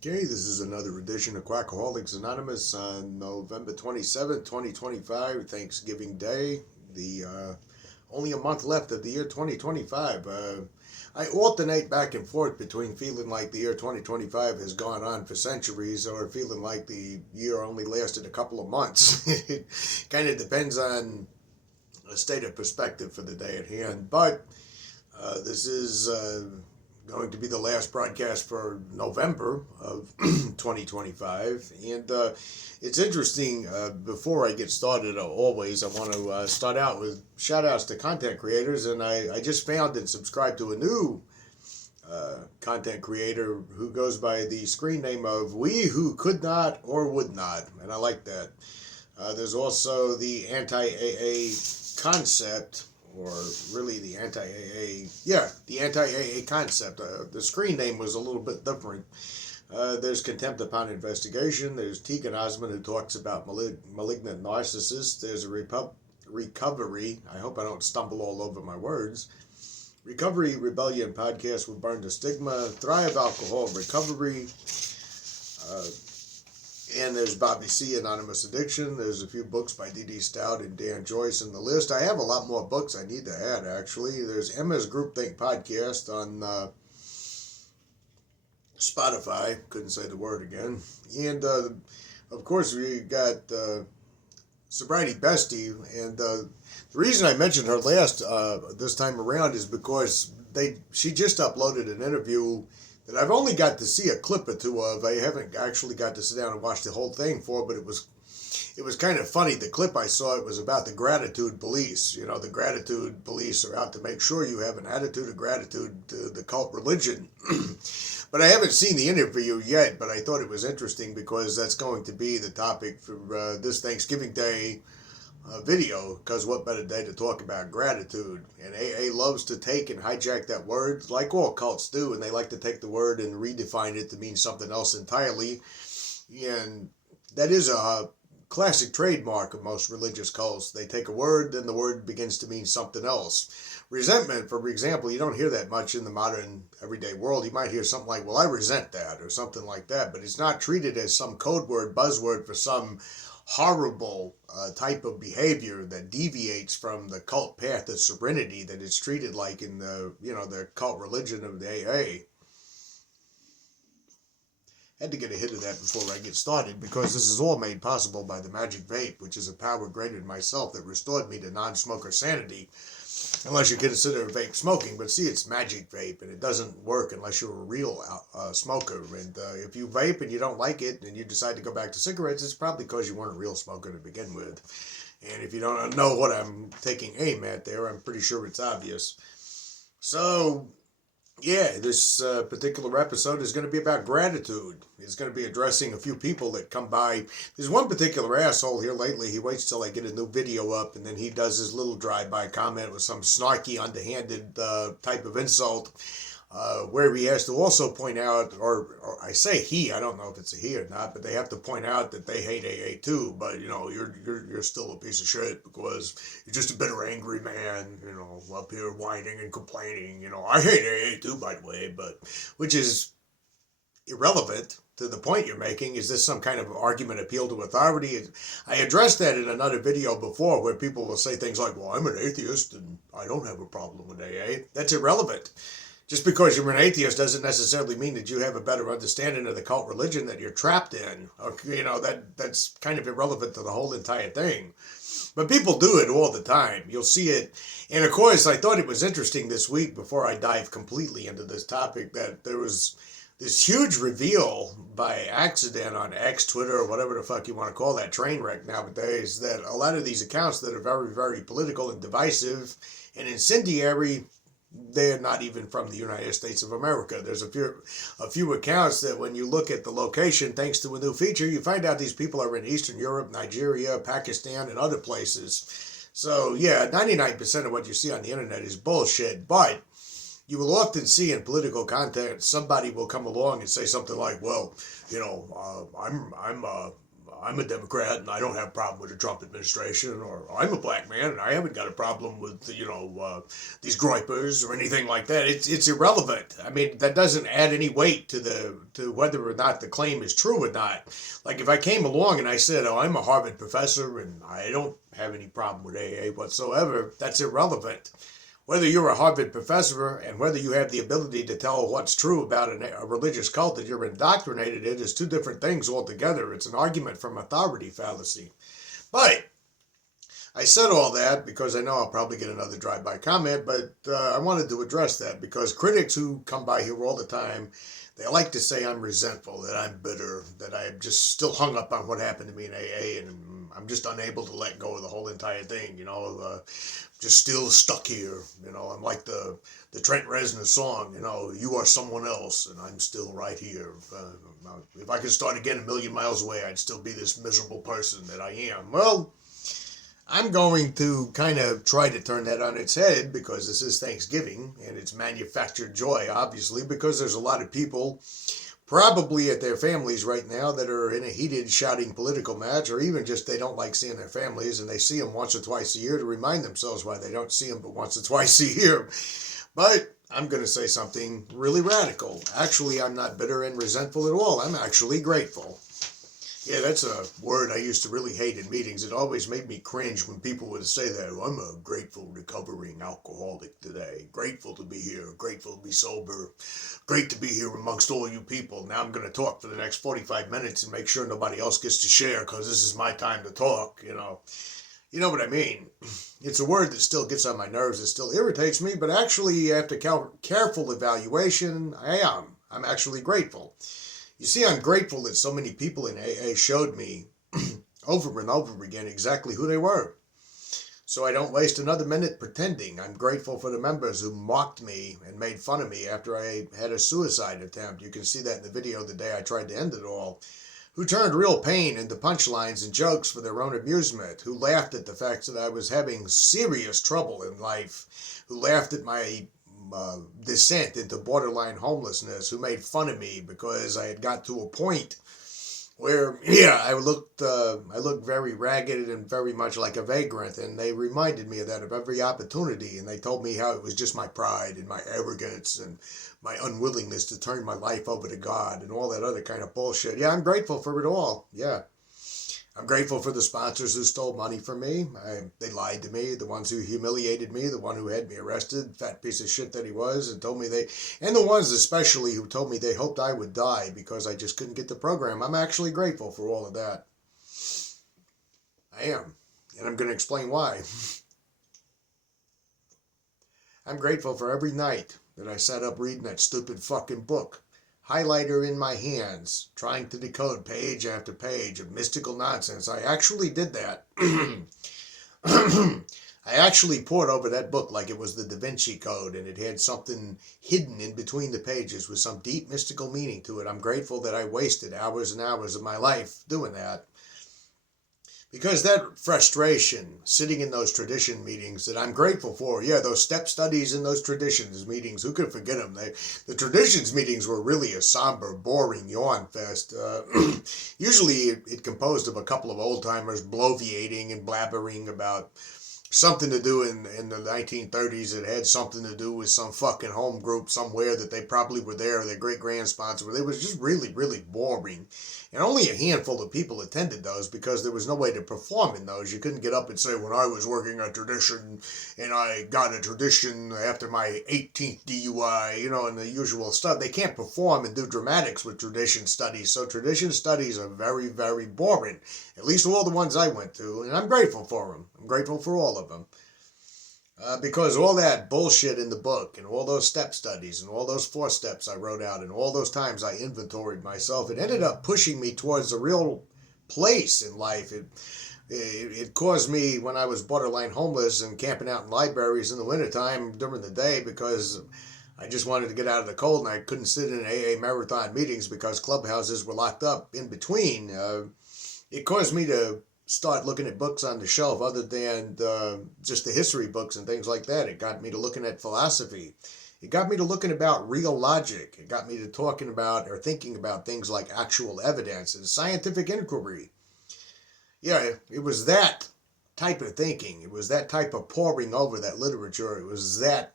Okay, this is another edition of Quackaholics Anonymous on November 27th, 2025, Thanksgiving Day. The only a month left of the year 2025. I alternate back and forth between feeling like the year 2025 has gone on for centuries or feeling like the year only lasted a couple of months. It kind of depends on a state of perspective for the day at hand. But this is going to be the last broadcast for November of 2025. And it's interesting, before I get started, always, I want to start out with shout outs to content creators. And I just found and subscribed to a new content creator who goes by the screen name of We Who Could Not or Would Not. And I like that. There's also the anti AA concept, or really the anti-AA, the anti-AA concept. The screen name was a little bit different. There's Contempt Upon Investigation. There's Tegan Osmond, who talks about malignant narcissists. There's a recovery. I hope I don't stumble all over my words. Recovery Rebellion podcast with Burn to Stigma. Thrive Alcohol Recovery. And there's Bobby C., Anonymous Addiction. There's a few books by Dee Dee Stout and Dan Joyce in the list. I have a lot more books I need to add, actually. There's Emma's Groupthink podcast on Spotify. Couldn't say the word again. And, of course, we got Sobriety Bestie. And the reason I mentioned her last this time around is because she just uploaded an interview that I've only got to see a clip or two of. I haven't actually got to sit down and watch the whole thing but it was kind of funny. The clip I saw, it was about the gratitude police. You know, the gratitude police are out to make sure you have an attitude of gratitude to the cult religion. But I haven't seen the interview yet, but I thought it was interesting because that's going to be the topic for this Thanksgiving Day video, because what better day to talk about gratitude? And AA loves to take and hijack that word, like all cults do, and they like to take the word and redefine it to mean something else entirely. And that is a classic trademark of most religious cults. They take a word, then the word begins to mean something else. Resentment, for example, you don't hear that much in the modern everyday world. You might hear something like, well, I resent that, or something like that, but it's not treated as some code word, buzzword for some horrible type of behavior that deviates from the cult path of serenity that is treated like in the cult religion of the AA. Had to get a hit of that before I get started, because this is all made possible by the magic vape, which is a power greater than myself that restored me to non-smoker sanity. Unless you consider vape smoking, but see, it's magic vape, and it doesn't work unless you're a real smoker. And if you vape and you don't like it, and you decide to go back to cigarettes, it's probably because you weren't a real smoker to begin with. And if you don't know what I'm taking aim at there, I'm pretty sure it's obvious. So, yeah, this particular episode is going to be about gratitude. It's going to be addressing a few people that come by. There's one particular asshole here lately. He waits till I get a new video up, and then he does his little drive-by comment with some snarky, underhanded type of insult, where he has to also point out, or I say he, I don't know if it's a he or not, but they have to point out that they hate AA too. But you're still a piece of shit because you're just a bitter, angry man. Up here whining and complaining. I hate AA too, by the way, but which is irrelevant to the point you're making. Is this some kind of argument appeal to authority? I addressed that in another video before, where people will say things like, well, I'm an atheist and I don't have a problem with AA. That's irrelevant. Just because you're an atheist doesn't necessarily mean that you have a better understanding of the cult religion that you're trapped in. That's kind of irrelevant to the whole entire thing. But people do it all the time. You'll see it. And of course, I thought it was interesting this week, before I dive completely into this topic, that there was this huge reveal by accident on X, Twitter, or whatever the fuck you want to call that train wreck nowadays, that a lot of these accounts that are very, very political and divisive and incendiary, they're not even from the United States of America. There's a few accounts that, when you look at the location, thanks to a new feature, you find out these people are in Eastern Europe, Nigeria, Pakistan, and other places. So, yeah, 99% of what you see on the internet is bullshit, but you will often see in political content, somebody will come along and say something like, well, I'm I'm a Democrat and I don't have a problem with the Trump administration, or I'm a black man and I haven't got a problem with, these groypers or anything like that. It's irrelevant. I mean, that doesn't add any weight to whether or not the claim is true or not. Like if I came along and I said, oh, I'm a Harvard professor and I don't have any problem with AA whatsoever, that's irrelevant. Whether you're a Harvard professor and whether you have the ability to tell what's true about a religious cult that you're indoctrinated in is two different things altogether. It's an argument from authority fallacy. But I said all that because I know I'll probably get another drive-by comment, but I wanted to address that because critics who come by here all the time, they like to say I'm resentful, that I'm bitter, that I'm just still hung up on what happened to me in AA, and I'm just unable to let go of the whole entire thing, just still stuck here. I'm like the Trent Reznor song, you are someone else, and I'm still right here. If I could start again a million miles away, I'd still be this miserable person that I am. Well, I'm going to kind of try to turn that on its head because this is Thanksgiving and it's manufactured joy, obviously, because there's a lot of people probably at their families right now that are in a heated shouting political match, or even just they don't like seeing their families and they see them once or twice a year to remind themselves why they don't see them but once or twice a year. But I'm going to say something really radical. Actually, I'm not bitter and resentful at all. I'm actually grateful. Yeah, that's a word I used to really hate in meetings. It always made me cringe when people would say that. Oh, I'm a grateful recovering alcoholic today. Grateful to be here. Grateful to be sober. Great to be here amongst all you people. Now I'm going to talk for the next 45 minutes and make sure nobody else gets to share because this is my time to talk, You know what I mean? It's a word that still gets on my nerves. It still irritates me, but actually after careful evaluation, I'm actually grateful. You see, I'm grateful that so many people in AA showed me over and over again exactly who they were. So I don't waste another minute pretending. I'm grateful for the members who mocked me and made fun of me after I had a suicide attempt. You can see that in the video the day I tried to end it all. Who turned real pain into punchlines and jokes for their own amusement. Who laughed at the fact that I was having serious trouble in life. Who laughed at my descent into borderline homelessness, who made fun of me because I had got to a point where, I looked very ragged and very much like a vagrant, and they reminded me of that of every opportunity, and they told me how it was just my pride and my arrogance and my unwillingness to turn my life over to God and all that other kind of bullshit. Yeah, I'm grateful for it all. Yeah. I'm grateful for the sponsors who stole money from me. They lied to me. The ones who humiliated me. The one who had me arrested, fat piece of shit that he was, and told me and the ones especially who told me they hoped I would die because I just couldn't get the program. I'm actually grateful for all of that. I am. And I'm going to explain why. I'm grateful for every night that I sat up reading that stupid fucking book. Highlighter in my hands, trying to decode page after page of mystical nonsense. I actually did that. I actually pored over that book like it was the Da Vinci Code, and it had something hidden in between the pages with some deep mystical meaning to it. I'm grateful that I wasted hours and hours of my life doing that. Because that frustration, sitting in those tradition meetings that I'm grateful for, those step studies in those traditions meetings, who could forget them? The traditions meetings were really a somber, boring yawn fest. Usually it composed of a couple of old-timers bloviating and blabbering about something to do in the 1930s. It had something to do with some fucking home group somewhere that they probably were there, their great-grand sponsor. It was just really, really boring. And only a handful of people attended those because there was no way to perform in those. You couldn't get up and say, when I was working a tradition and I got a tradition after my 18th DUI, and the usual stuff. They can't perform and do dramatics with tradition studies. So tradition studies are very, very boring. At least all the ones I went to. And I'm grateful for them. I'm grateful for all of them. Because all that bullshit in the book and all those step studies and all those 4 steps I wrote out and all those times I inventoried myself, it ended up pushing me towards a real place in life. It caused me, when I was borderline homeless and camping out in libraries in the wintertime during the day because I just wanted to get out of the cold and I couldn't sit in AA marathon meetings because clubhouses were locked up in between. It caused me to start looking at books on the shelf other than just the history books and things like that. It got me to looking at philosophy. It got me to looking about real logic. It got me to talking about or thinking about things like actual evidence and scientific inquiry. Yeah, it was that type of thinking. It was that type of poring over that literature. It was that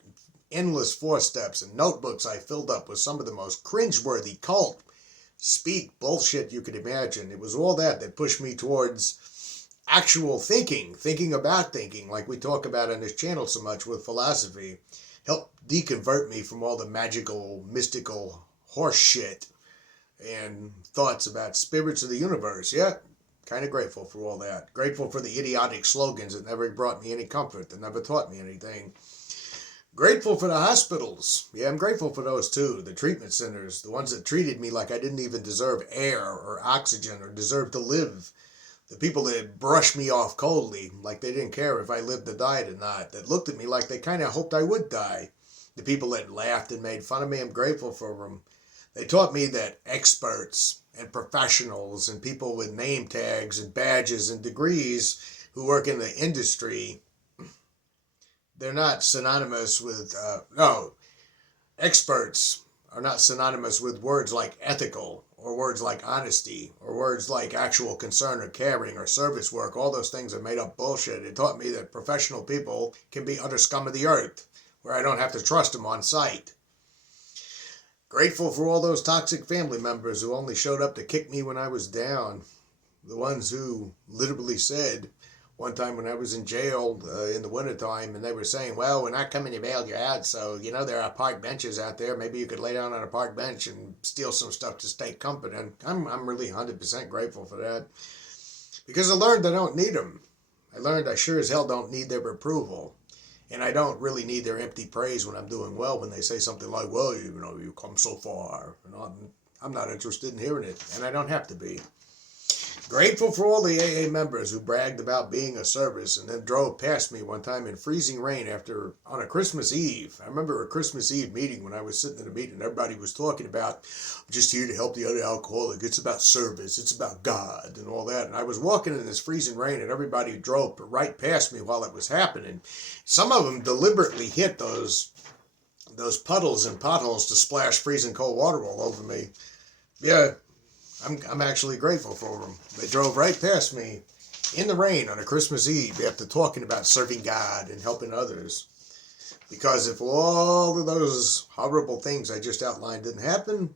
endless four steps and notebooks I filled up with some of the most cringeworthy cult speak bullshit you could imagine. It was all that pushed me towards actual thinking, thinking about thinking, like we talk about on this channel so much with philosophy. Helped deconvert me from all the magical, mystical horse shit and thoughts about spirits of the universe. Yeah, kind of grateful for all that. Grateful for the idiotic slogans that never brought me any comfort, that never taught me anything. Grateful for the hospitals. Yeah, I'm grateful for those too. The treatment centers, the ones that treated me like I didn't even deserve air or oxygen or deserve to live. The people that brushed me off coldly, like they didn't care if I lived or died or not. That looked at me like they kind of hoped I would die. The people that laughed and made fun of me, I'm grateful for them. They taught me that experts and professionals and people with name tags and badges and degrees who work in the industry, they're not synonymous with, no, experts are not synonymous with words like ethical or words like honesty or words like actual concern or caring or service work. All those things are made up bullshit. It taught me that professional people can be utter scum of the earth, where I don't have to trust them on sight. Grateful for all those toxic family members who only showed up to kick me when I was down. The ones who literally said, one time when I was in jail in the wintertime, and they were saying, well, we're not coming to bail you out, so, there are park benches out there. Maybe you could lay down on a park bench and steal some stuff to stay comfort. And I'm really 100% grateful for that. Because I learned I don't need them. I learned I sure as hell don't need their approval. And I don't really need their empty praise when I'm doing well, when they say something like, well, you come so far. I'm not interested in hearing it, and I don't have to be. Grateful for all the AA members who bragged about being a service and then drove past me one time in freezing rain on a Christmas Eve. I remember a Christmas Eve meeting when I was sitting in a meeting and everybody was talking about, I'm just here to help the other alcoholic. It's about service. It's about God and all that. And I was walking in this freezing rain and everybody drove right past me while it was happening. Some of them deliberately hit those puddles and potholes to splash freezing cold water all over me. Yeah. I'm actually grateful for them. They drove right past me in the rain on a Christmas Eve after talking about serving God and helping others. Because if all of those horrible things I just outlined didn't happen,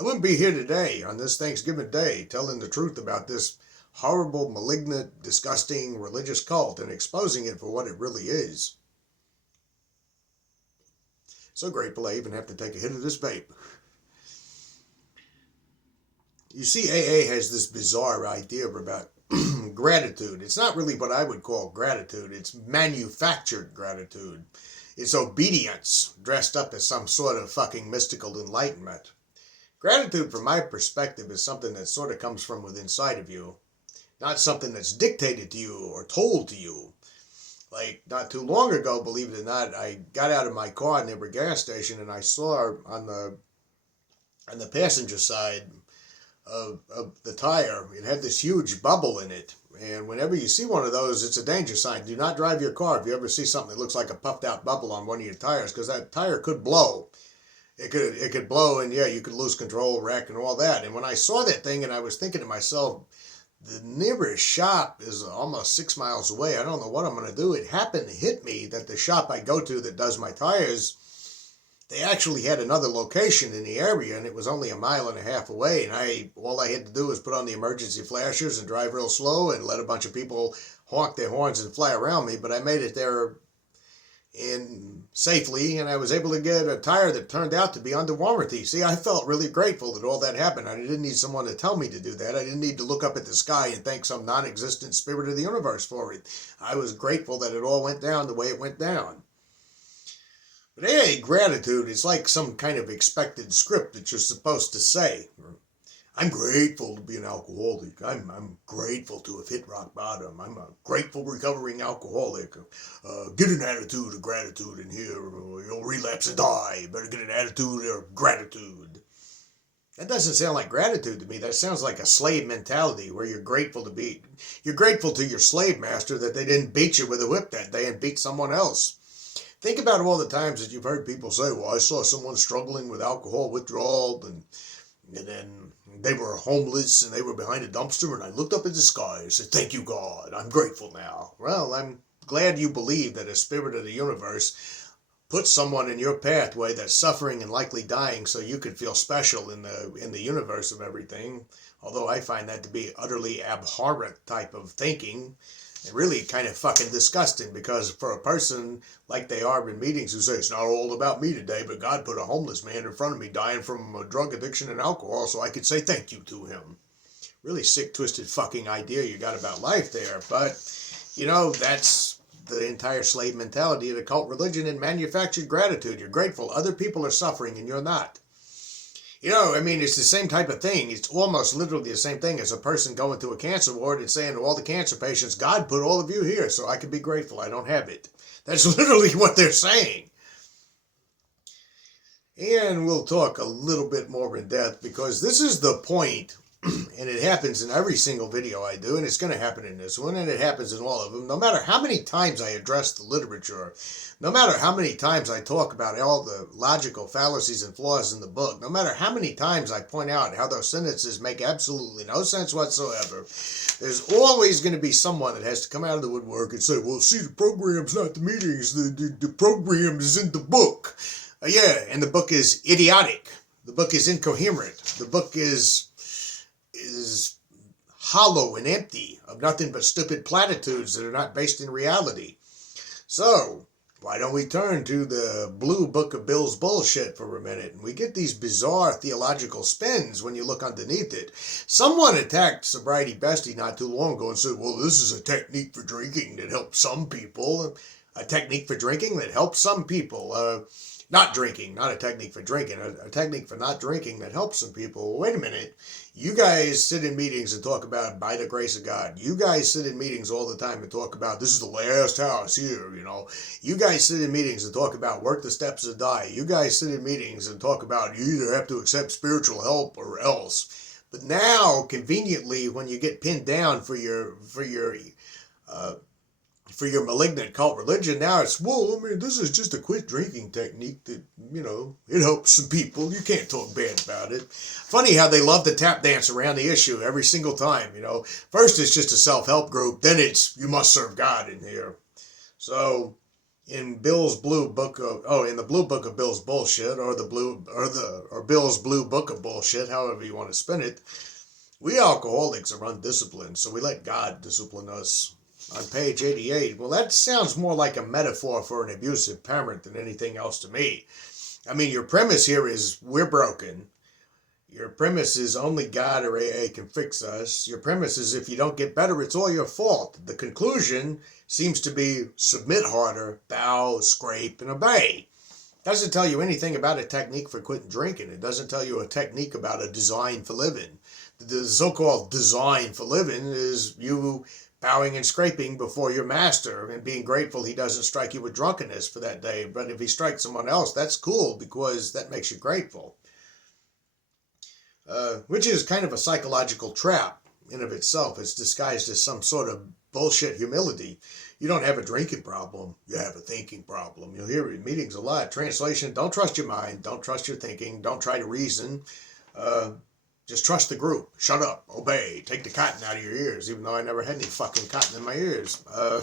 I wouldn't be here today on this Thanksgiving Day telling the truth about this horrible, malignant, disgusting religious cult and exposing it for what it really is. So grateful I even have to take a hit of this vape. You see, AA has this bizarre idea about gratitude. It's not really what I would call gratitude. It's manufactured gratitude. It's obedience dressed up as some sort of fucking mystical enlightenment. Gratitude, from my perspective, is something that sort of comes from within inside of you, not something that's dictated to you or told to you. Like, not too long ago, believe it or not, I got out of my car near a gas station and I saw on the passenger side of the tire, it had this huge bubble in it. And whenever you see one of those, it's a danger sign. Do not drive your car if you ever see something that looks like a puffed out bubble on one of your tires, because that tire could blow. It could blow, and yeah, you could lose control, wreck, and all that. And when I saw that thing, and I was thinking to myself, the nearest shop is almost 6 miles away. I don't know what I'm going to do. It happened to hit me that the shop I go to that does my tires, they actually had another location in the area, and it was only 1.5 miles away. And all I had to do was put on the emergency flashers and drive real slow and let a bunch of people honk their horns and fly around me. But I made it there safely, and I was able to get a tire that turned out to be under warranty. See, I felt really grateful that all that happened. I didn't need someone to tell me to do that. I didn't need to look up at the sky and thank some non-existent spirit of the universe for it. I was grateful that it all went down the way it went down. But hey, gratitude is like some kind of expected script that you're supposed to say. I'm grateful to be an alcoholic. I'm grateful to have hit rock bottom. I'm a grateful recovering alcoholic. Get an attitude of gratitude in here, or you'll relapse and die. You better get an attitude of gratitude. That doesn't sound like gratitude to me. That sounds like a slave mentality where you're grateful to your slave master that they didn't beat you with a whip that day and beat someone else. Think about all the times that you've heard people say, well, I saw someone struggling with alcohol withdrawal and And then they were homeless and they were behind a dumpster, and I looked up at the sky and said, thank you, God. I'm grateful now. Well, I'm glad you believe that a spirit of the universe put someone in your pathway that's suffering and likely dying so you could feel special in the universe of everything. Although I find that to be utterly abhorrent type of thinking. And really kind of fucking disgusting, because for a person like they are in meetings who say, it's not all about me today, but God put a homeless man in front of me dying from a drug addiction and alcohol so I could say thank you to him. Really sick, twisted fucking idea you got about life there. But, you know, that's the entire slave mentality of the cult religion and manufactured gratitude. You're grateful other people are suffering and you're not. You know, I mean, it's the same type of thing. It's almost literally the same thing as a person going to a cancer ward and saying to all the cancer patients, God put all of you here so I can be grateful I don't have it. That's literally what they're saying. And we'll talk a little bit more in depth, because this is the point, and it happens in every single video I do, and it's going to happen in this one, and it happens in all of them. No matter how many times I address the literature, no matter how many times I talk about all the logical fallacies and flaws in the book, no matter how many times I point out how those sentences make absolutely no sense whatsoever, there's always going to be someone that has to come out of the woodwork and say, well, see, the program's not the meetings, the program is in the book. Yeah, and the book is idiotic. The book is incoherent. The book is hollow and empty of nothing but stupid platitudes that are not based in reality. So, why don't we turn to the blue book of Bill's bullshit for a minute, and we get these bizarre theological spins when you look underneath it. Someone attacked Sobriety Bestie not too long ago and said, well, this is a technique for drinking that helps some people. A technique for drinking that helps some people. Not drinking, not a technique for drinking, a technique for not drinking that helps some people. Wait a minute. You guys sit in meetings and talk about by the grace of God. You guys sit in meetings all the time and talk about this is the last house here, you know. You guys sit in meetings and talk about work the steps or die. You guys sit in meetings and talk about you either have to accept spiritual help or else. But now, conveniently, when you get pinned down for your malignant cult religion, now it's, well, I mean, this is just a quit drinking technique that, you know, it helps some people. You can't talk bad about it. Funny how they love to tap dance around the issue every single time, you know. First it's just a self-help group, then it's you must serve God in here. So in Bill's blue book of in the blue book of Bill's bullshit, or Bill's blue book of bullshit, however you want to spin it, we alcoholics are undisciplined, so we let God discipline us. On page 88, well, that sounds more like a metaphor for an abusive parent than anything else to me. I mean, your premise here is we're broken. Your premise is only God or AA can fix us. Your premise is if you don't get better, it's all your fault. The conclusion seems to be submit harder, bow, scrape, and obey. It doesn't tell you anything about a technique for quitting drinking. It doesn't tell you a technique about a design for living. The so-called design for living is you bowing and scraping before your master and being grateful he doesn't strike you with drunkenness for that day. But if he strikes someone else, that's cool because that makes you grateful. Which is kind of a psychological trap in of itself. It's disguised as some sort of bullshit humility. You don't have a drinking problem. You have a thinking problem. You'll hear it in meetings a lot. Translation, don't trust your mind. Don't trust your thinking. Don't try to reason. Just trust the group. Shut up. Obey. Take the cotton out of your ears, even though I never had any fucking cotton in my ears. I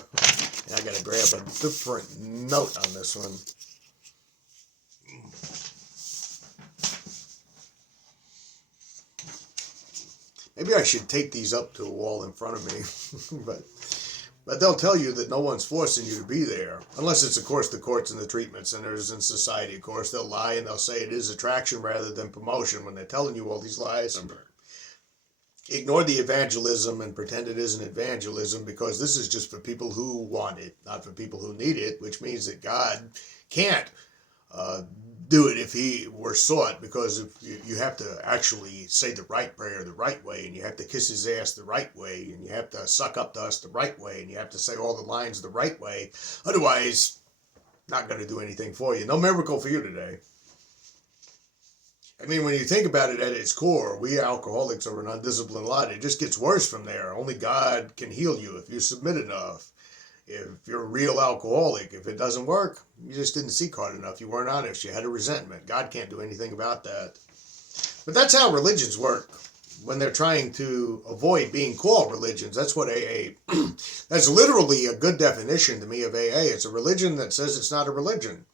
gotta grab a different note on this one. Maybe I should take these up to a wall in front of me. But they'll tell you that no one's forcing you to be there. Unless it's, of course, the courts and the treatment centers and society, of course. They'll lie and they'll say it is attraction rather than promotion when they're telling you all these lies. Ignore the evangelism and pretend it isn't evangelism, because this is just for people who want it, not for people who need it, which means that God can't do it if he were sought, because if you have to actually say the right prayer the right way, and you have to kiss his ass the right way, and you have to suck up to us the right way, and you have to say all the lines the right way. Otherwise, not going to do anything for you. No miracle for you today. I mean, when you think about it at its core, we alcoholics are an undisciplined lot. It just gets worse from there. Only God can heal you if you submit enough. If you're a real alcoholic, if it doesn't work, you just didn't seek hard enough. You weren't honest. You had a resentment. God can't do anything about that. But that's how religions work when they're trying to avoid being called religions. That's what AA, that's literally a good definition to me of AA. It's a religion that says it's not a religion.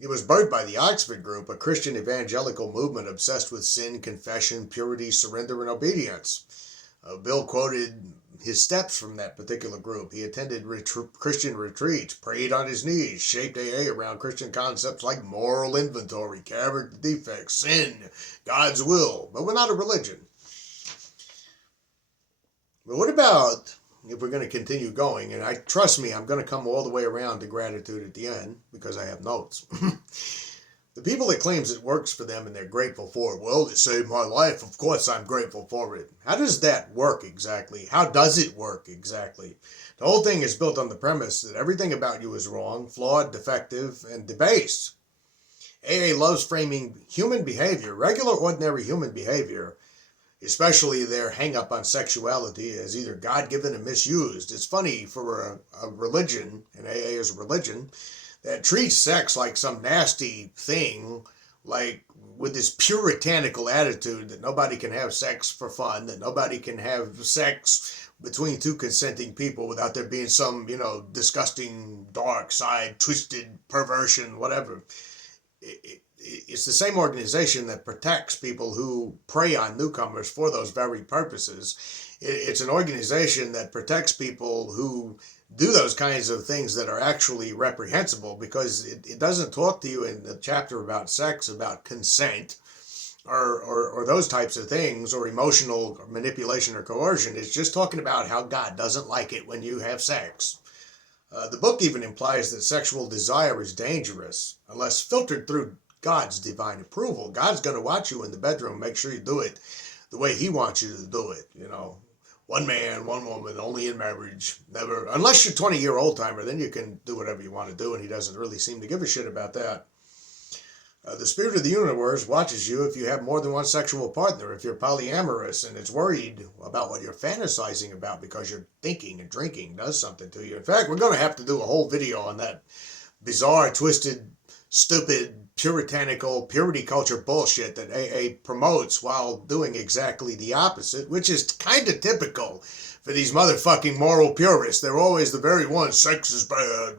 It was birthed by the Oxford Group, a Christian evangelical movement obsessed with sin, confession, purity, surrender, and obedience. Bill quoted his steps from that particular group. He attended Christian retreats, prayed on his knees, shaped AA around Christian concepts like moral inventory, character defects, sin, God's will. But we're not a religion. But what about, if we're going to continue going, and trust me, I'm going to come all the way around to gratitude at the end, because I have notes. The people that claims it works for them and they're grateful for it, well, it saved my life, of course I'm grateful for it. How does that work exactly? How does it work exactly? The whole thing is built on the premise that everything about you is wrong, flawed, defective, and debased. AA loves framing human behavior, regular, ordinary human behavior, especially their hang-up on sexuality, as either God-given and misused. It's funny for a religion, and AA is a religion, that treats sex like some nasty thing, like with this puritanical attitude that nobody can have sex for fun, that nobody can have sex between two consenting people without there being some, disgusting, dark side, twisted perversion, whatever. It's the same organization that protects people who prey on newcomers for those very purposes. It's an organization that protects people who do those kinds of things that are actually reprehensible, because it doesn't talk to you in the chapter about sex, about consent, or those types of things, or emotional manipulation or coercion. It's just talking about how God doesn't like it when you have sex. The book even implies that sexual desire is dangerous unless filtered through God's divine approval. God's going to watch you in the bedroom, make sure you do it the way he wants you to do it, One man, one woman, only in marriage, never, unless you're 20-year old-timer, then you can do whatever you want to do, and he doesn't really seem to give a shit about that. The spirit of the universe watches you if you have more than one sexual partner, if you're polyamorous, and it's worried about what you're fantasizing about because you're thinking and drinking does something to you. In fact, we're going to have to do a whole video on that bizarre, twisted, stupid, puritanical, purity culture bullshit that AA promotes while doing exactly the opposite, which is kind of typical for these motherfucking moral purists. They're always the very ones, sex is bad,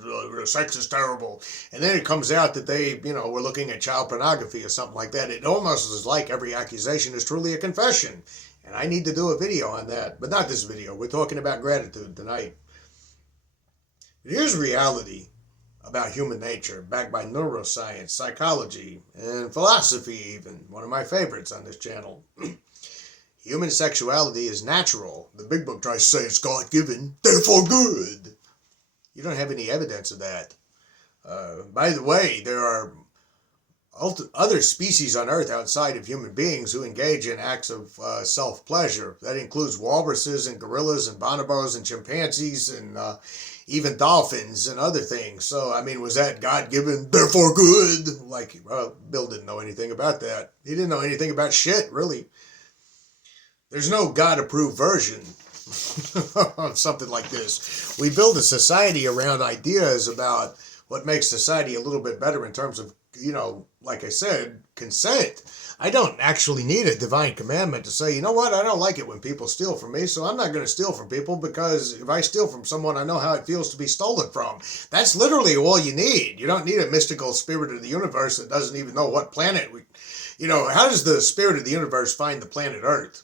sex is terrible. And then it comes out that they, were looking at child pornography or something like that. It almost is like every accusation is truly a confession. And I need to do a video on that, but not this video. We're talking about gratitude tonight. Here's reality about human nature, backed by neuroscience, psychology, and philosophy even, one of my favorites on this channel. Human sexuality is natural. The big book tries to say it's God-given, therefore good. You don't have any evidence of that. By the way, there are other species on Earth outside of human beings who engage in acts of self-pleasure. That includes walruses and gorillas and bonobos and chimpanzees and even dolphins and other things. So, was that God-given, therefore good? Bill didn't know anything about that. He didn't know anything about shit, really. There's no God-approved version of something like this. We build a society around ideas about what makes society a little bit better in terms of, like I said, consent. I don't actually need a divine commandment to say, you know what, I don't like it when people steal from me, so I'm not going to steal from people, because if I steal from someone, I know how it feels to be stolen from. That's literally all you need. You don't need a mystical spirit of the universe that doesn't even know what planet how does the spirit of the universe find the planet Earth?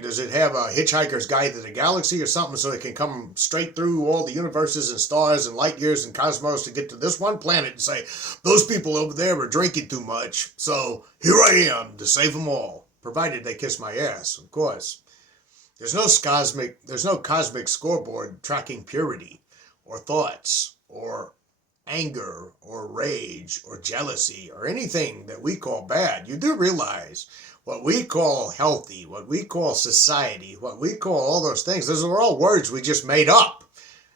Does it have a Hitchhiker's Guide to the Galaxy or something so it can come straight through all the universes and stars and light years and cosmos to get to this one planet and say, those people over there are drinking too much, so here I am to save them all, provided they kiss my ass, of course. There's no cosmic scoreboard tracking purity or thoughts or anger or rage or jealousy or anything that we call bad. You do realize what we call healthy, what we call society, what we call all those things, those are all words we just made up.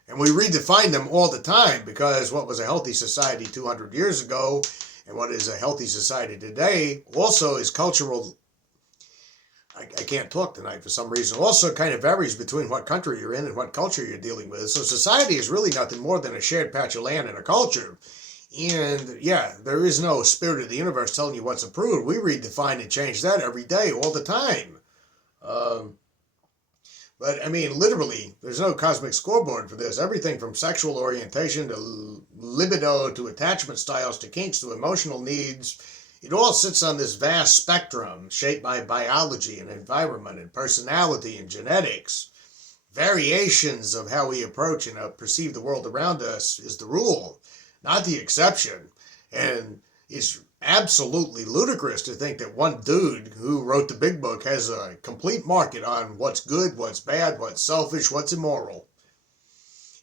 And we redefine them all the time, because what was a healthy society 200 years ago and what is a healthy society today also is cultural. I can't talk tonight for some reason. Also kind of varies between what country you're in and what culture you're dealing with. So society is really nothing more than a shared patch of land and a culture. And yeah, there is no spirit of the universe telling you what's approved. We redefine and change that every day, all the time. Um, but I mean, literally, there's no cosmic scoreboard for this. Everything from sexual orientation to libido to attachment styles to kinks to emotional needs, it all sits on this vast spectrum shaped by biology and environment and personality and genetics. Variations of how we approach and perceive the world around us is the rule, not the exception. And it's absolutely ludicrous to think that one dude who wrote the big book has a complete market on what's good, what's bad, what's selfish, what's immoral.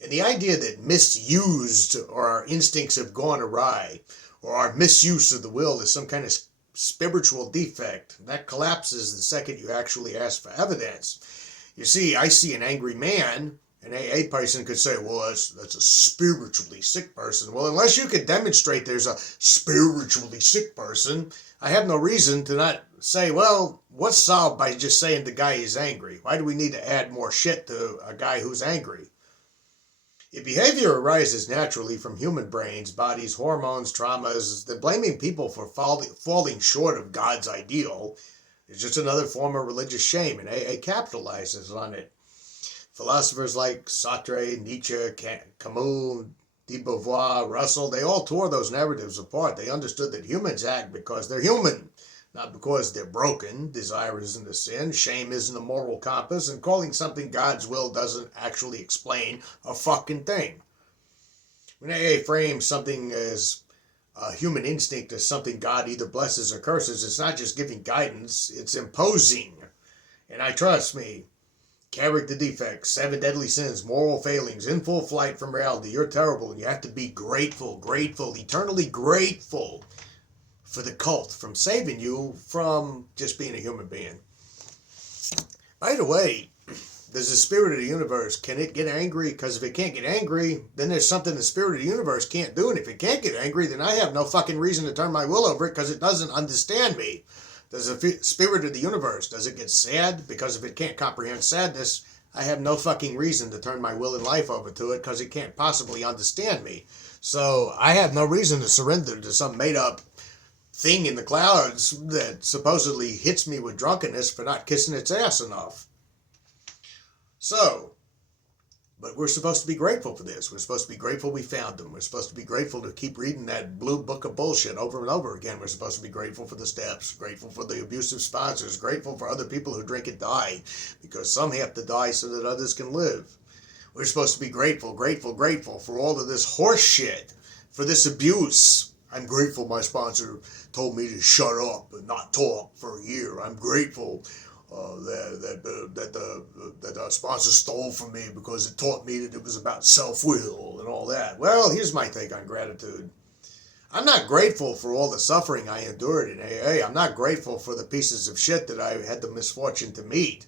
And the idea that misused or our instincts have gone awry or our misuse of the will is some kind of spiritual defect, that collapses the second you actually ask for evidence. You see, I see an angry man. An AA person could say, well, that's a spiritually sick person. Well, unless you could demonstrate there's a spiritually sick person, I have no reason to not say, well, what's solved by just saying the guy is angry? Why do we need to add more shit to a guy who's angry? If behavior arises naturally from human brains, bodies, hormones, traumas, then blaming people for falling short of God's ideal is just another form of religious shame, and AA capitalizes on it. Philosophers like Sartre, Nietzsche, Camus, de Beauvoir, Russell, they all tore those narratives apart. They understood that humans act because they're human, not because they're broken. Desire isn't a sin, shame isn't a moral compass, and calling something God's will doesn't actually explain a fucking thing. When AA frames something as a human instinct as something God either blesses or curses, it's not just giving guidance, it's imposing. And trust me, character defects, 7 deadly sins, moral failings, in full flight from reality. You're terrible, and you have to be grateful, eternally grateful for the cult from saving you from just being a human being. By the way, there's a spirit of the universe. Can it get angry? Because if it can't get angry, then there's something the spirit of the universe can't do. And if it can't get angry, then I have no fucking reason to turn my will over it because it doesn't understand me. Does the spirit of the universe, does it get sad? Because if it can't comprehend sadness, I have no fucking reason to turn my will and life over to it because it can't possibly understand me. So I have no reason to surrender to some made-up thing in the clouds that supposedly hits me with drunkenness for not kissing its ass enough. So, but we're supposed to be grateful for this. We're supposed to be grateful we found them. We're supposed to be grateful to keep reading that blue book of bullshit over and over again. We're supposed to be grateful for the steps, grateful for the abusive sponsors, grateful for other people who drink and die, because some have to die so that others can live. We're supposed to be grateful for all of this horse shit, for this abuse. I'm grateful my sponsor told me to shut up and not talk for a year. I'm grateful that the sponsor stole from me because it taught me that it was about self-will and all that. Well, here's my take on gratitude. I'm not grateful for all the suffering I endured in AA. I'm not grateful for the pieces of shit that I had the misfortune to meet.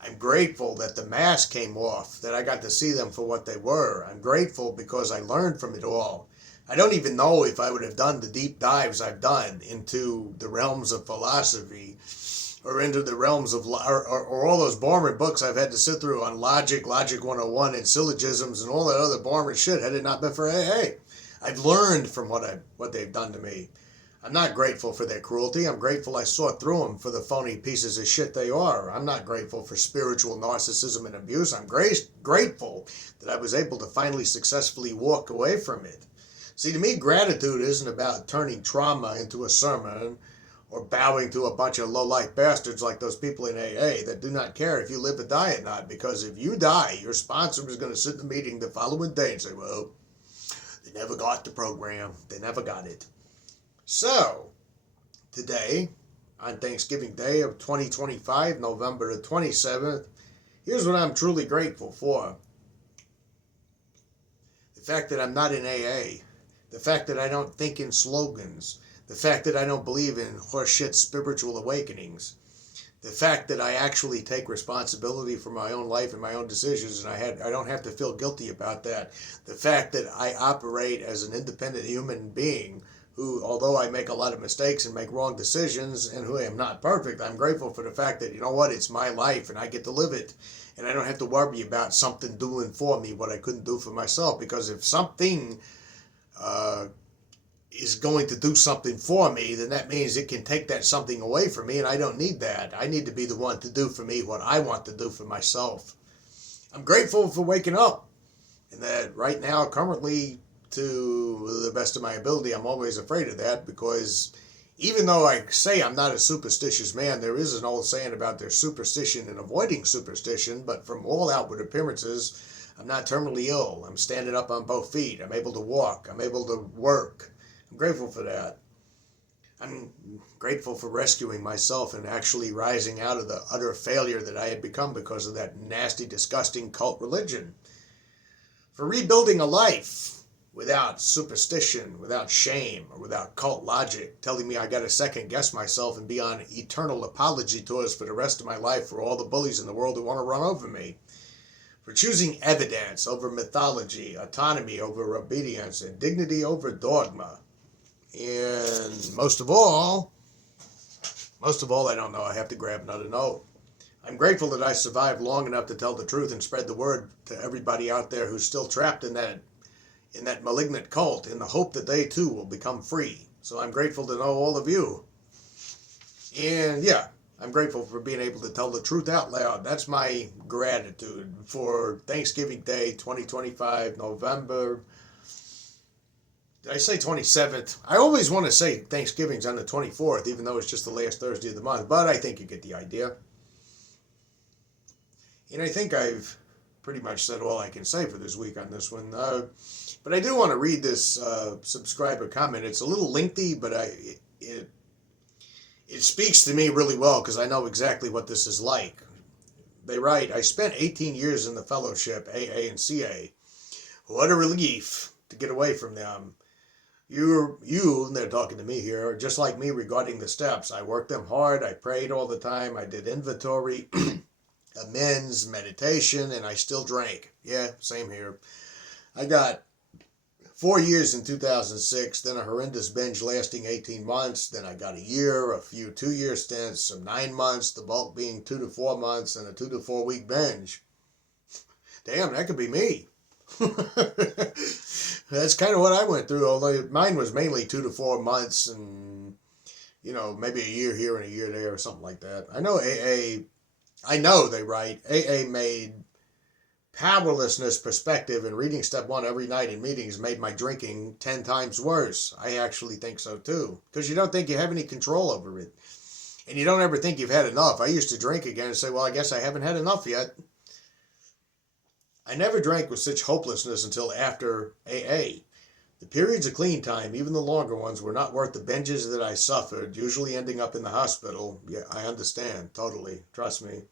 I'm grateful that the mask came off, that I got to see them for what they were. I'm grateful because I learned from it all. I don't even know if I would have done the deep dives I've done into the realms of philosophy or into the realms of, or all those boring books I've had to sit through on Logic 101, and syllogisms and all that other boring shit had it not been for AA. I've learned from what they've done to me. I'm not grateful for their cruelty. I'm grateful I saw through them for the phony pieces of shit they are. I'm not grateful for spiritual narcissism and abuse. I'm grateful that I was able to finally successfully walk away from it. See, to me, gratitude isn't about turning trauma into a sermon or bowing to a bunch of low-life bastards like those people in AA that do not care if you live or die or not. Because if you die, your sponsor is going to sit in the meeting the following day and say, well, they never got the program. They never got it. So, today, on Thanksgiving Day of 2025, November the 27th, here's what I'm truly grateful for. The fact that I'm not in AA. The fact that I don't think in slogans. The fact that I don't believe in horseshit spiritual awakenings. The fact that I actually take responsibility for my own life and my own decisions, and I don't have to feel guilty about that. The fact that I operate as an independent human being who, although I make a lot of mistakes and make wrong decisions and who am not perfect, I'm grateful for the fact that, you know what, it's my life and I get to live it. And I don't have to worry about something doing for me what I couldn't do for myself. Because if something is going to do something for me, then that means it can take that something away from me, and I don't need that. I need to be the one to do for me what I want to do for myself. I'm grateful for waking up, and that right now, currently, to the best of my ability, I'm always afraid of that, because even though I say I'm not a superstitious man, there is an old saying about there's superstition and avoiding superstition, but from all outward appearances, I'm not terminally ill. I'm standing up on both feet. I'm able to walk. I'm able to work. I'm grateful for that. I'm grateful for rescuing myself and actually rising out of the utter failure that I had become because of that nasty, disgusting cult religion. For rebuilding a life without superstition, without shame, or without cult logic, telling me I got to second guess myself and be on eternal apology tours for the rest of my life for all the bullies in the world who want to run over me. For choosing evidence over mythology, autonomy over obedience, and dignity over dogma. And most of all, I don't know. I have to grab another note. I'm grateful that I survived long enough to tell the truth and spread the word to everybody out there who's still trapped in that malignant cult, in the hope that they too will become free. So I'm grateful to know all of you. And yeah, I'm grateful for being able to tell the truth out loud. That's my gratitude for Thanksgiving Day 2025, November. Did I say 27th? I always want to say Thanksgiving's on the 24th, even though it's just the last Thursday of the month. But I think you get the idea. And I think I've pretty much said all I can say for this week on this one. But I do want to read this subscriber comment. It's a little lengthy, but it speaks to me really well because I know exactly what this is like. They write, I spent 18 years in the fellowship, AA and CA. What a relief to get away from them. You, and they're talking to me here, are just like me regarding the steps. I worked them hard. I prayed all the time. I did inventory, amends, meditation, and I still drank. Yeah, same here. I got 4 years in 2006, then a horrendous binge lasting 18 months, then I got a year, a few 2-year stints, some 9 months, the bulk being 2 to 4 months, and a 2 to 4 week binge. Damn, that could be me. That's kind of what I went through, although mine was mainly 2 to 4 months and, maybe a year here and a year there or something like that. I know they write, AA made powerlessness perspective, and reading step 1 every night in meetings made my drinking 10 times worse. I actually think so too, because you don't think you have any control over it, and you don't ever think you've had enough. I used to drink again and say, well, I guess I haven't had enough yet. I never drank with such hopelessness until after AA. The periods of clean time, even the longer ones, were not worth the binges that I suffered, usually ending up in the hospital. Yeah, I understand, totally, trust me.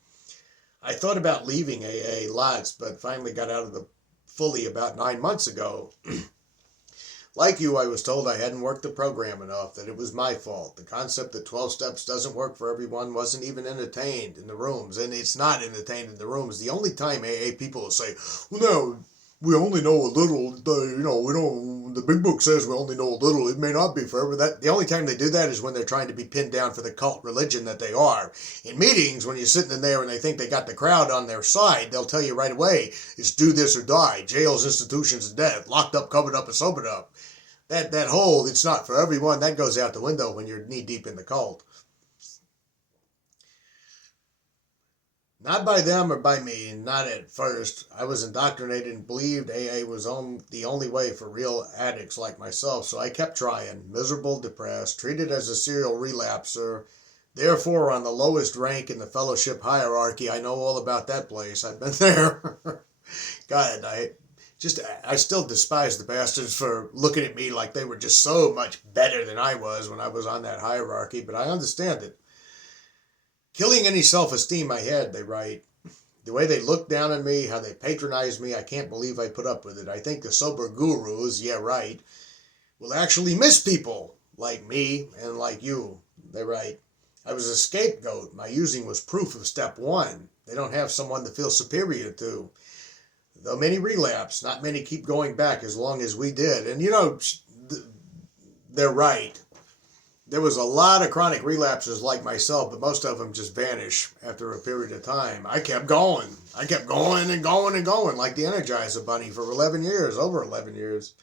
I thought about leaving AA lots, but finally got out of the fully about 9 months ago. Like you, I was told I hadn't worked the program enough, that it was my fault. The concept that 12 steps doesn't work for everyone wasn't even entertained in the rooms, and it's not entertained in the rooms. The only time AA people will say, well, no, we only know a little, we don't, the big book says we only know a little. It may not be forever. The only time they do that is when they're trying to be pinned down for the cult religion that they are. In meetings, when you're sitting in there and they think they got the crowd on their side, they'll tell you right away, it's do this or die. Jails, institutions, and death. Locked up, covered up, and sobered up. That whole, it's not for everyone, that goes out the window when you're knee deep in the cult. Not by them or by me, not at first. I was indoctrinated and believed AA was the only way for real addicts like myself, so I kept trying. Miserable, depressed, treated as a serial relapser, therefore on the lowest rank in the fellowship hierarchy. I know all about that place. I've been there. God, I still despise the bastards for looking at me like they were just so much better than I was when I was on that hierarchy, but I understand it. Killing any self-esteem I had, they write. The way they look down on me, how they patronize me, I can't believe I put up with it. I think the sober gurus, yeah, right, will actually miss people like me and like you, they write. I was a scapegoat. My using was proof of step 1. They don't have someone to feel superior to. Though many relapse, not many keep going back as long as we did. And they're right. There was a lot of chronic relapses like myself, but most of them just vanish after a period of time. I kept going. I kept going and going and going like the Energizer Bunny for 11 years, over 11 years.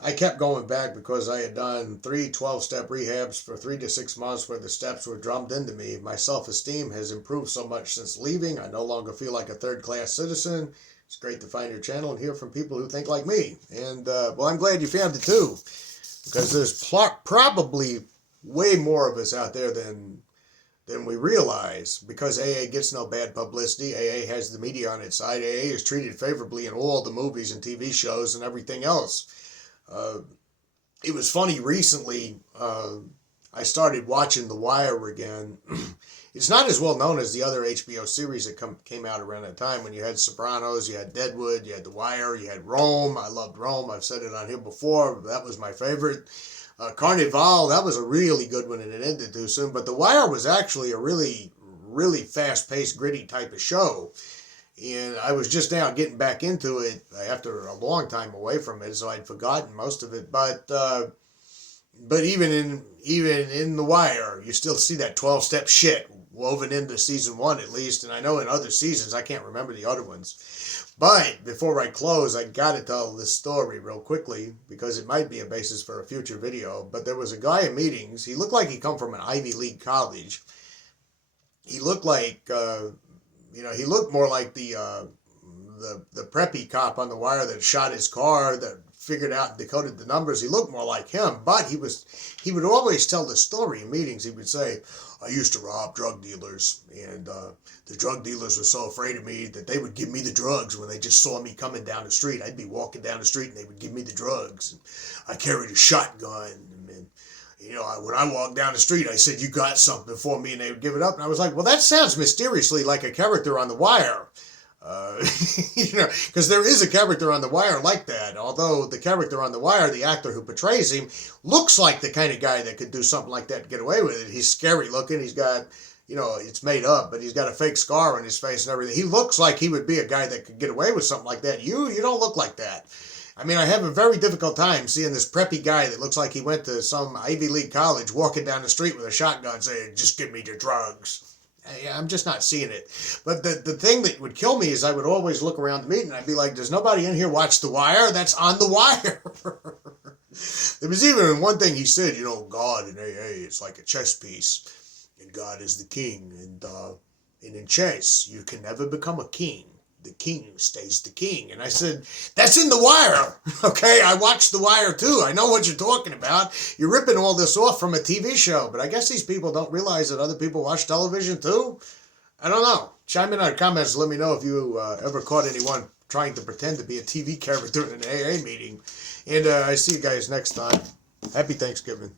I kept going back because I had done 3 12-step rehabs for 3 to 6 months where the steps were drummed into me. My self-esteem has improved so much since leaving. I no longer feel like a third-class citizen. It's great to find your channel and hear from people who think like me. And, well, I'm glad you found it too, because there's probably way more of us out there than we realize, because AA gets no bad publicity. AA has the media on its side. AA is treated favorably in all the movies and TV shows and everything else. It was funny recently, I started watching The Wire again. It's not as well known as the other HBO series that came out around that time, when you had Sopranos, you had Deadwood, you had The Wire, you had Rome. I loved Rome. I've said it on here before. That was my favorite. Carnival, that was a really good one, and it ended too soon. But The Wire was actually a really, really fast-paced, gritty type of show. And I was just now getting back into it after a long time away from it, so I'd forgotten most of it. But even in The Wire, you still see that 12-step shit woven into season 1 at least. And I know in other seasons, I can't remember the other ones. But before I close, I got to tell this story real quickly, because it might be a basis for a future video. But there was a guy in meetings. He looked like he come from an Ivy League college. He looked like, he looked more like the preppy cop on The Wire that shot his car, that figured out and decoded the numbers. He looked more like him, but he would always tell the story in meetings. He would say, I used to rob drug dealers, and the drug dealers were so afraid of me that they would give me the drugs when they just saw me coming down the street. I'd be walking down the street and they would give me the drugs. And I carried a shotgun, and when I walked down the street, I said, you got something for me, and they would give it up. And I was like, well, that sounds mysteriously like a character on The Wire. Because there is a character on The Wire like that. Although the character on The Wire, the actor who portrays him, looks like the kind of guy that could do something like that and get away with it. He's scary looking. He's got, it's made up, but he's got a fake scar on his face and everything. He looks like he would be a guy that could get away with something like that. You don't look like that. I mean, I have a very difficult time seeing this preppy guy that looks like he went to some Ivy League college walking down the street with a shotgun saying, just give me your drugs. I'm just not seeing it. But the thing that would kill me is I would always look around the meeting and I'd be like, does nobody in here watch The Wire? That's on The Wire. There was even one thing he said, God in AA is like a chess piece, and God is the king. And in chess, you can never become a king. The king stays the king. And I said, that's in The Wire. Okay, I watched The Wire too. I know what you're talking about. You're ripping all this off from a TV show. But I guess these people don't realize that other people watch television too. I don't know. Chime in our comments. Let me know if you ever caught anyone trying to pretend to be a TV character in an AA meeting. And I see you guys next time. Happy Thanksgiving.